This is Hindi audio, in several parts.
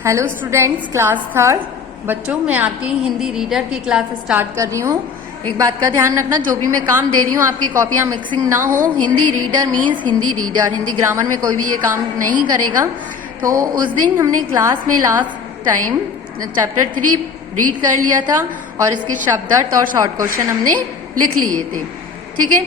Hello students, class third. बच्चों, मैं आपकी हिंदी रीडर की क्लास स्टार्ट कर रही हूँ। एक बात का ध्यान रखना, जो भी मैं काम दे रही हूँ आपकी कॉपियां मिक्सिंग ना हो। Hindi reader means Hindi reader, Hindi grammar में कोई भी ये काम नहीं करेगा। तो उस दिन हमने क्लास में लास्ट टाइम चैप्टर 3 रीड कर लिया था और इसके शब्दार्थ और शॉर्ट क्वेश्चन हमने लिख लिए थे। ठीक है,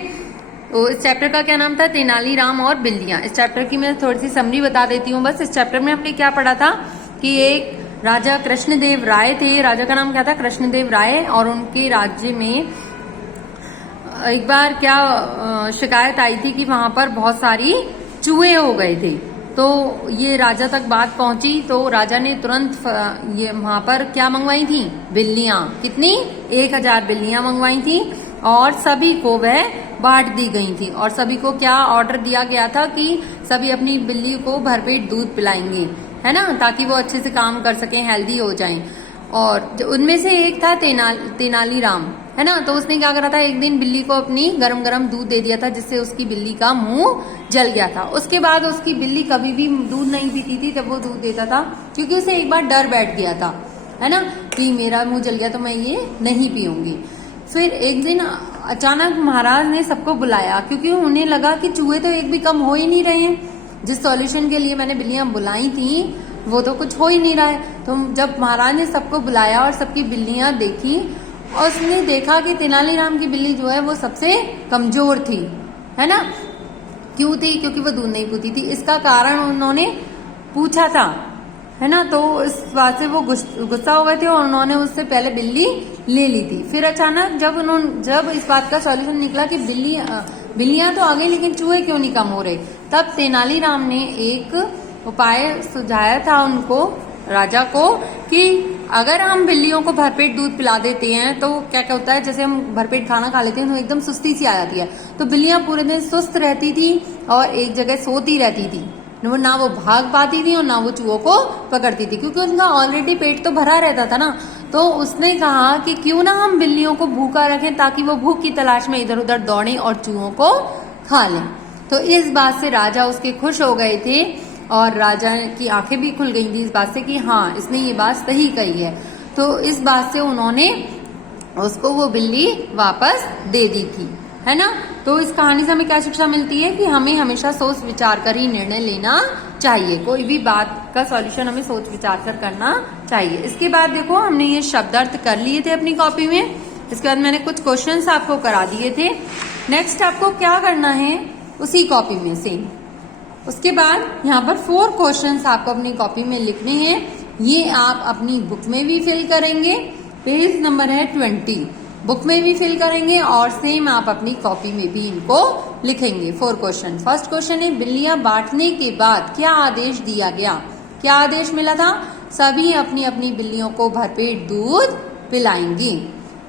तो इस चैप्टर का क्या नाम था? तेनालीराम और बिल्लियां। इस चैप्टर की मैं थोड़ी सी समरी बता देती हूँ। बस इस चैप्टर में हमने क्या पढ़ा था कि एक राजा कृष्णदेव राय थे। राजा का नाम क्या था? कृष्णदेव राय। और उनके राज्य में एक बार क्या शिकायत आई थी कि वहां पर बहुत सारी चूहे हो गए थे। तो ये राजा तक बात पहुंची तो राजा ने तुरंत ये वहां पर क्या मंगवाई थी? बिल्लियां। कितनी? 1000 बिल्लियां मंगवाई थी और सभी को वह बांट दी गई थी। और सभी को क्या ऑर्डर दिया गया था कि सभी अपनी बिल्ली को भरपेट दूध पिलाएंगे, है ना, ताकि वो अच्छे से काम कर सकें, हेल्दी हो जाएं। और उनमें से एक था तेनालीराम, है ना। तो उसने क्या करा था, एक दिन बिल्ली को अपनी गरम गरम दूध दे दिया था, जिससे उसकी बिल्ली का मुंह जल गया था। उसके बाद उसकी बिल्ली कभी भी दूध नहीं पीती थी जब वो दूध देता था, क्योंकि उसे एक बार डर बैठ गया था, है ना, कि मेरा मुंह जल गया तो मैं ये नहीं पीऊंगी। फिर एक दिन अचानक महाराज ने सबको बुलाया, क्योंकि उन्हें लगा कि चूहे तो एक भी कम हो ही नहीं रहे हैं। जिस सॉल्यूशन के लिए मैंने बिल्लियां बुलाई थी वो तो कुछ हो ही नहीं रहा है। तो जब महाराज ने सबको बुलाया और सबकी बिल्लियां देखी और उसने देखा कि तेनालीराम की बिल्ली जो है वो सबसे कमजोर थी, है ना। क्यों थी? क्योंकि वो दूध नहीं पीती थी। इसका कारण उन्होंने पूछा था, है ना। तो इस बात से वो गुस्सा हो गए थे और उन्होंने उससे पहले बिल्ली ले ली थी। फिर अचानक जब इस बात का सॉल्यूशन निकला कि बिल्लियां तो आ गई लेकिन चूहे क्यों नहीं कम हो रहे, तब तेनालीराम ने एक उपाय सुझाया था उनको, राजा को, कि अगर हम बिल्लियों को भरपेट दूध पिला देते हैं तो क्या क्या होता है, जैसे हम भरपेट खाना खा लेते हैं तो एकदम सुस्ती सी आ जाती है। तो बिल्लियां पूरे दिन सुस्त रहती थी और एक जगह सोती रहती थी। ना वो भाग पाती थी और ना वो चूहों को पकड़ती थी, क्योंकि उनका ऑलरेडी पेट तो भरा रहता था ना। तो उसने कहा कि क्यों ना हम बिल्लियों को भूखा रखें ताकि वो भूख की तलाश में इधर उधर दौड़ें और चूहों को खा लें। तो इस बात से राजा उसके खुश हो गए थे और राजा की आंखें भी खुल गई थी इस बात से कि हाँ, इसने ये बात सही कही है। तो इस बात से उन्होंने उसको वो बिल्ली वापस दे दी थी, है ना। तो इस कहानी से हमें क्या शिक्षा मिलती है कि हमें हमेशा सोच विचार कर ही निर्णय लेना चाहिए। कोई भी बात का सॉल्यूशन हमें सोच विचार कर करना चाहिए। इसके बाद देखो, हमने ये शब्दार्थ कर लिए थे अपनी कॉपी में। इसके बाद मैंने कुछ क्वेश्चंस आपको करा दिए थे। नेक्स्ट आपको क्या करना है उसी कॉपी में से, उसके बाद यहाँ पर 4 क्वेश्चंस आपको अपनी कॉपी में लिखने हैं। ये आप अपनी बुक में भी फिल करेंगे, पेज नंबर है 20, बुक में भी फिल करेंगे और सेम आप अपनी कॉपी में भी इनको लिखेंगे। 4 क्वेश्चन। फर्स्ट क्वेश्चन है, बिल्लियां बांटने के बाद क्या आदेश दिया गया? क्या आदेश मिला था? सभी अपनी अपनी बिल्लियों को भरपेट दूध पिलाएंगी।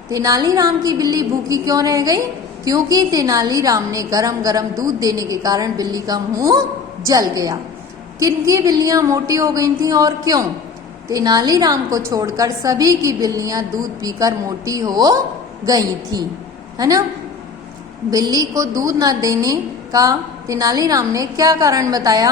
तेनालीराम की बिल्ली भूखी क्यों रह गई? क्योंकि तेनालीराम ने गरम गरम दूध देने के कारण बिल्ली का मुंह जल गया। किनकी बिल्लियां मोटी हो गई थीं और क्यों? तेनालीराम को छोड़कर सभी की बिल्लियां दूध पीकर मोटी हो गई थी, है ना। बिल्ली को दूध न देने का तेनालीराम ने क्या कारण बताया?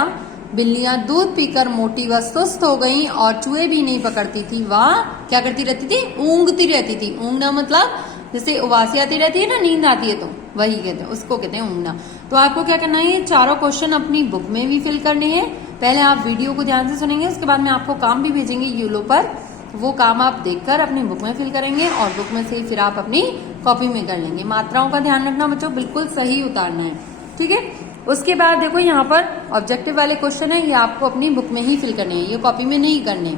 बिल्लियां दूध पीकर मोटी व सुस्त हो गईं और चूहे भी नहीं पकड़ती थी, वह क्या करती रहती थी? ऊँगती रहती थी। ऊँगना मतलब जैसे उबासी आती रहती है ना, नींद आती है, तो वही कहते हैं, उसको कहते हैं ऊँगना। तो आपको क्या करना है, ये चारों क्वेश्चन अपनी बुक में भी फिल करने हैं। पहले आप वीडियो को ध्यान से सुनेंगे, उसके बाद में आपको काम भी भेजेंगे यूलो पर। वो काम आप देखकर अपनी बुक में फिल करेंगे और बुक में से फिर आप अपनी कॉपी में कर लेंगे। मात्राओं का ध्यान रखना बच्चों, बिल्कुल सही उतारना है, ठीक है। उसके बाद देखो, यहाँ पर ऑब्जेक्टिव वाले क्वेश्चन है, ये आपको अपनी बुक में ही फिल करने हैं, ये कॉपी में नहीं करने।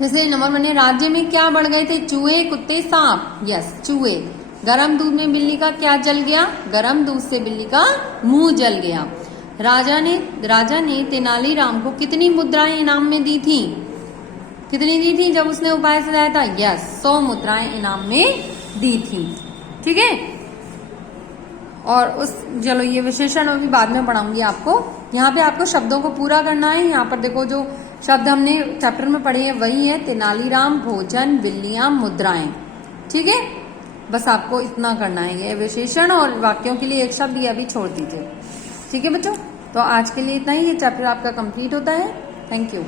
जैसे नंबर 1 है, राज्य में क्या बढ़ गए थे? चूहे, कुत्ते, सांप। यस, चूहे। गरम दूध में बिल्ली का क्या जल गया? गरम दूध से बिल्ली का मुंह जल गया। राजा ने तेनालीराम को कितनी मुद्राएं इनाम में दी थी? कितनी दी थी जब उसने उपाय सुझाया था? यस, 100 मुद्राएं इनाम में दी थी, ठीक है। और चलो ये विशेषण अभी बाद में पढ़ाऊंगी आपको। यहाँ पे आपको शब्दों को पूरा करना है। यहाँ पर देखो, जो शब्द हमने चैप्टर में पढ़े हैं वही है, तेनालीराम, भोजन, बिल्लियां, मुद्राएं, ठीक है। बस आपको इतना करना है। ये विशेषण और वाक्यों के लिए एक शब्द ये अभी छोड़ दीजिए, ठीक है बच्चों। तो आज के लिए इतना ही। ये चैप्टर आपका कंप्लीट होता है। Thank you.